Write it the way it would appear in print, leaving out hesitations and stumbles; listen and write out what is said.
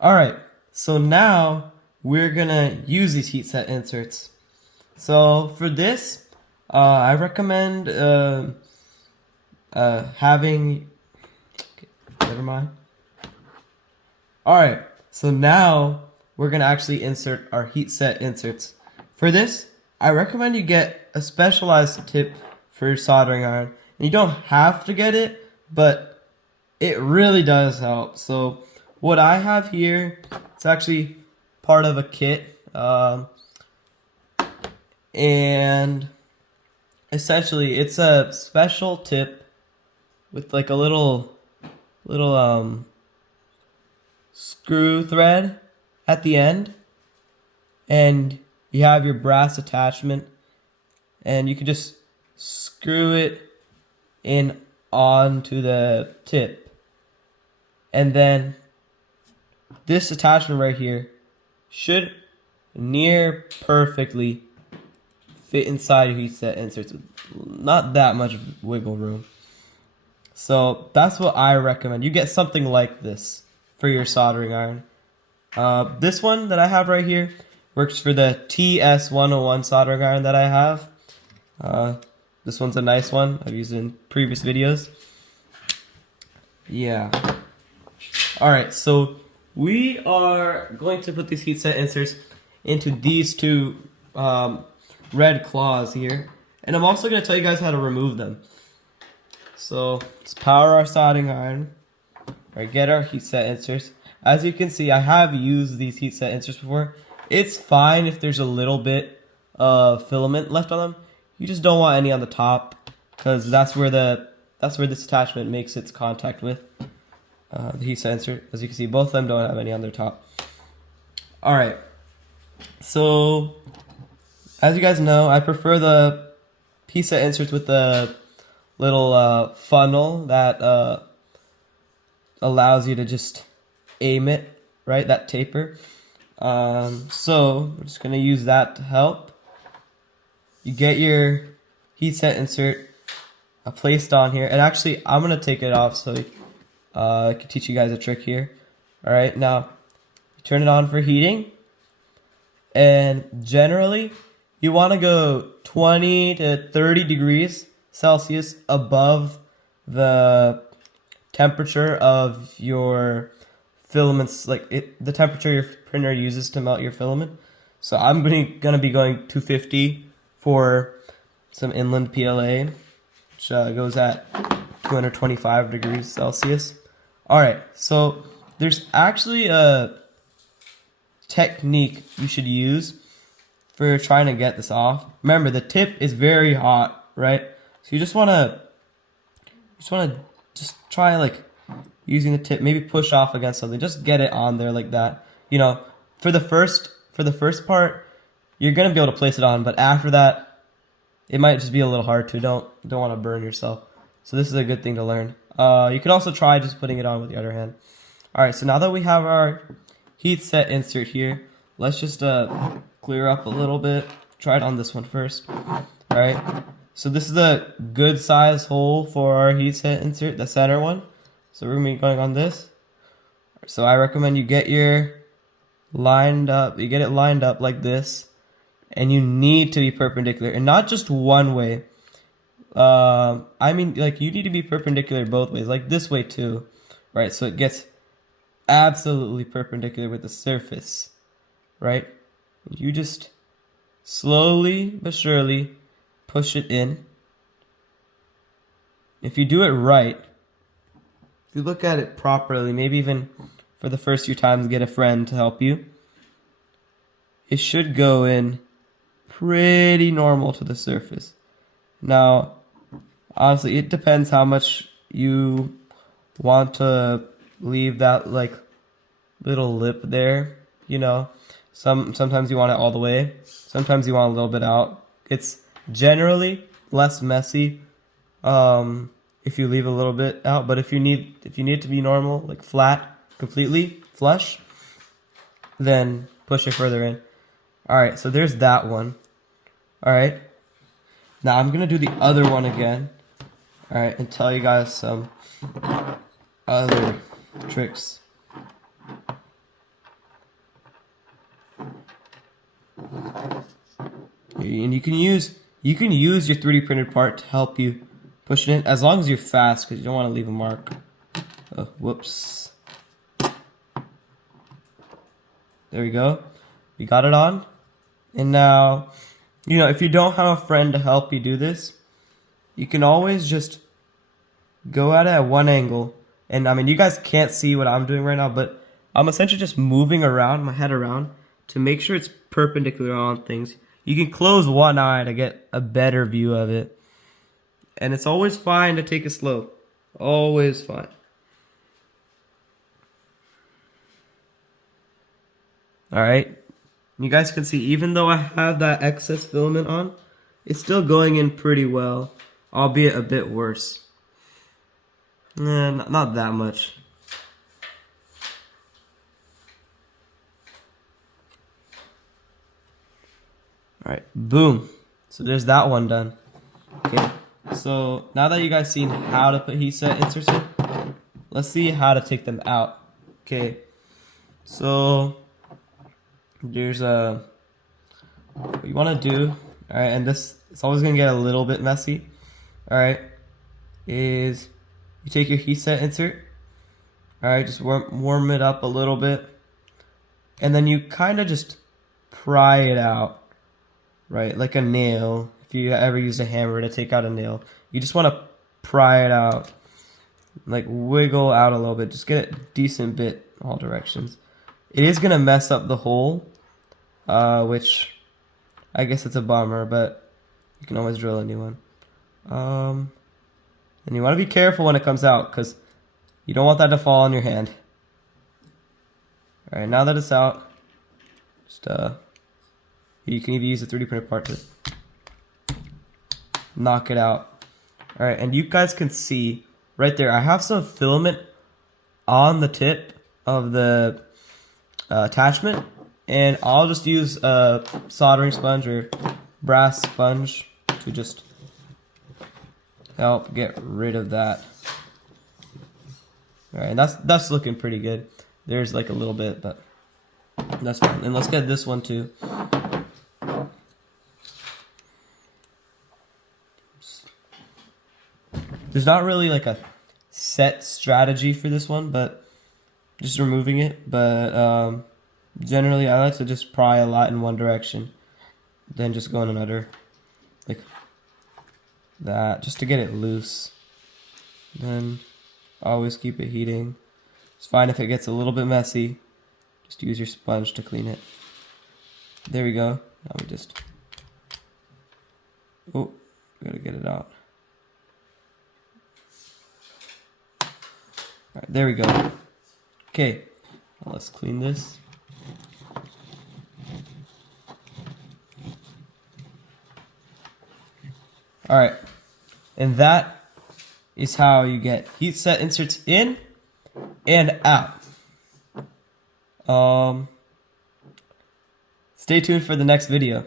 Alright, so now we're gonna use these heat set inserts. So for this, I recommend having. Okay, never mind. Alright, so now we're gonna actually insert our heat set inserts. For this, I recommend you get a specialized tip for your soldering iron. And you don't have to get it, but it really does help. So what I have here, it's actually part of a kit, and essentially it's a special tip with like a little screw thread at the end, and you have your brass attachment, and you can just screw it in onto the tip, and then this attachment right here should near perfectly fit inside your heat set inserts with not that much wiggle room. So that's what I recommend. You get something like this for your soldering iron. This one that I have right here works for the TS101 soldering iron that I have. This one's a nice one. I've used it in previous videos. Yeah. Alright, so we are going to put these heat set inserts into these two red claws here. And I'm also going to tell you guys how to remove them. So let's power our soldering iron. Alright, get our heat set inserts. As you can see, I have used these heat set inserts before. It's fine if there's a little bit of filament left on them. You just don't want any on the top, because that's where this attachment makes its contact with the heat set insert. As you can see, both of them don't have any on their top. Alright, so as you guys know, I prefer the heat set inserts with the little funnel that allows you to just aim it, right? That taper. So we're just gonna use that to help. You get your heat set insert placed on here, and actually I'm gonna take it off so I can teach you guys a trick here. All right, now you turn it on for heating, and generally you want to go 20 to 30 degrees Celsius above the temperature of your filaments, the temperature your printer uses to melt your filament. So I'm gonna be going 250 for some inland PLA, which goes at 225 degrees Celsius. Alright, so there's actually a technique you should use for trying to get this off. Remember, the tip is very hot, right? So you just wanna try like using the tip, maybe push off against something, just get it on there like that. You know, for the first part, you're gonna be able to place it on, but after that, it might just be a little hard to. Don't want to burn yourself. So this is a good thing to learn. You can also try just putting it on with the other hand. All right, so now that we have our heat set insert here, let's just clear up a little bit. Try it on this one first. All right, so this is a good size hole for our heat set insert, the center one. So we're gonna be going on this. So I recommend you get it lined up like this, and you need to be perpendicular, and not just one way. I mean, like, you need to be perpendicular both ways, like this way too, right? So it gets absolutely perpendicular with the surface, right? You just slowly but surely push it in. If you do it right, if you look at it properly, maybe even for the first few times get a friend to help you, it should go in pretty normal to the surface. Now, honestly, it depends how much you want to leave that like little lip there, you know. Sometimes you want it all the way, sometimes you want a little bit out. It's generally less messy if you leave a little bit out, but if you need it to be normal, like flat, completely flush, then push it further in. Alright, so there's that one. Alright, now I'm gonna do the other one again. Alright, and tell you guys some other tricks. And you can use your 3D printed part to help you push it in, as long as you're fast, because you don't want to leave a mark. Oh, whoops. There we go. We got it on. And now, if you don't have a friend to help you do this, you can always just go at it at one angle. And I mean, you guys can't see what I'm doing right now, but I'm essentially just moving around my head around to make sure it's perpendicular on things. You can close one eye to get a better view of it. And it's always fine to take it slow. Always fine. Alright. You guys can see, even though I have that excess filament on, it's still going in pretty well, albeit a bit worse. Not that much. Alright, boom. So there's that one done. Okay, so now that you guys seen how to put heat set inserts in, let's see how to take them out. Okay, so there's what you want to do, alright, and it's always going to get a little bit messy, alright, is you take your heat set insert, alright, just warm it up a little bit, and then you kind of just pry it out, right, like a nail. If you ever used a hammer to take out a nail, you just want to pry it out, like wiggle out a little bit, just get a decent bit all directions. It is going to mess up the hole, which I guess it's a bummer, but you can always drill a new one. And you want to be careful when it comes out, because you don't want that to fall on your hand. Alright, now that it's out, just you can even use a 3D printed part to knock it out. Alright, and you guys can see right there, I have some filament on the tip of the attachment, and I'll just use a soldering sponge or brass sponge to just help get rid of that. Alright, that's looking pretty good. There's like a little bit, but that's fine. And let's get this one too. There's not really like a set strategy for this one, but just removing it. But generally I like to just pry a lot in one direction, then just go in another, like that, just to get it loose. Then always keep it heating. It's fine if it gets a little bit messy, just use your sponge to clean it. There we go. Now we just, oh, gotta get it out. Alright, there we go. Okay, well, let's clean this. Alright, and that is how you get heat set inserts in and out. Stay tuned for the next video.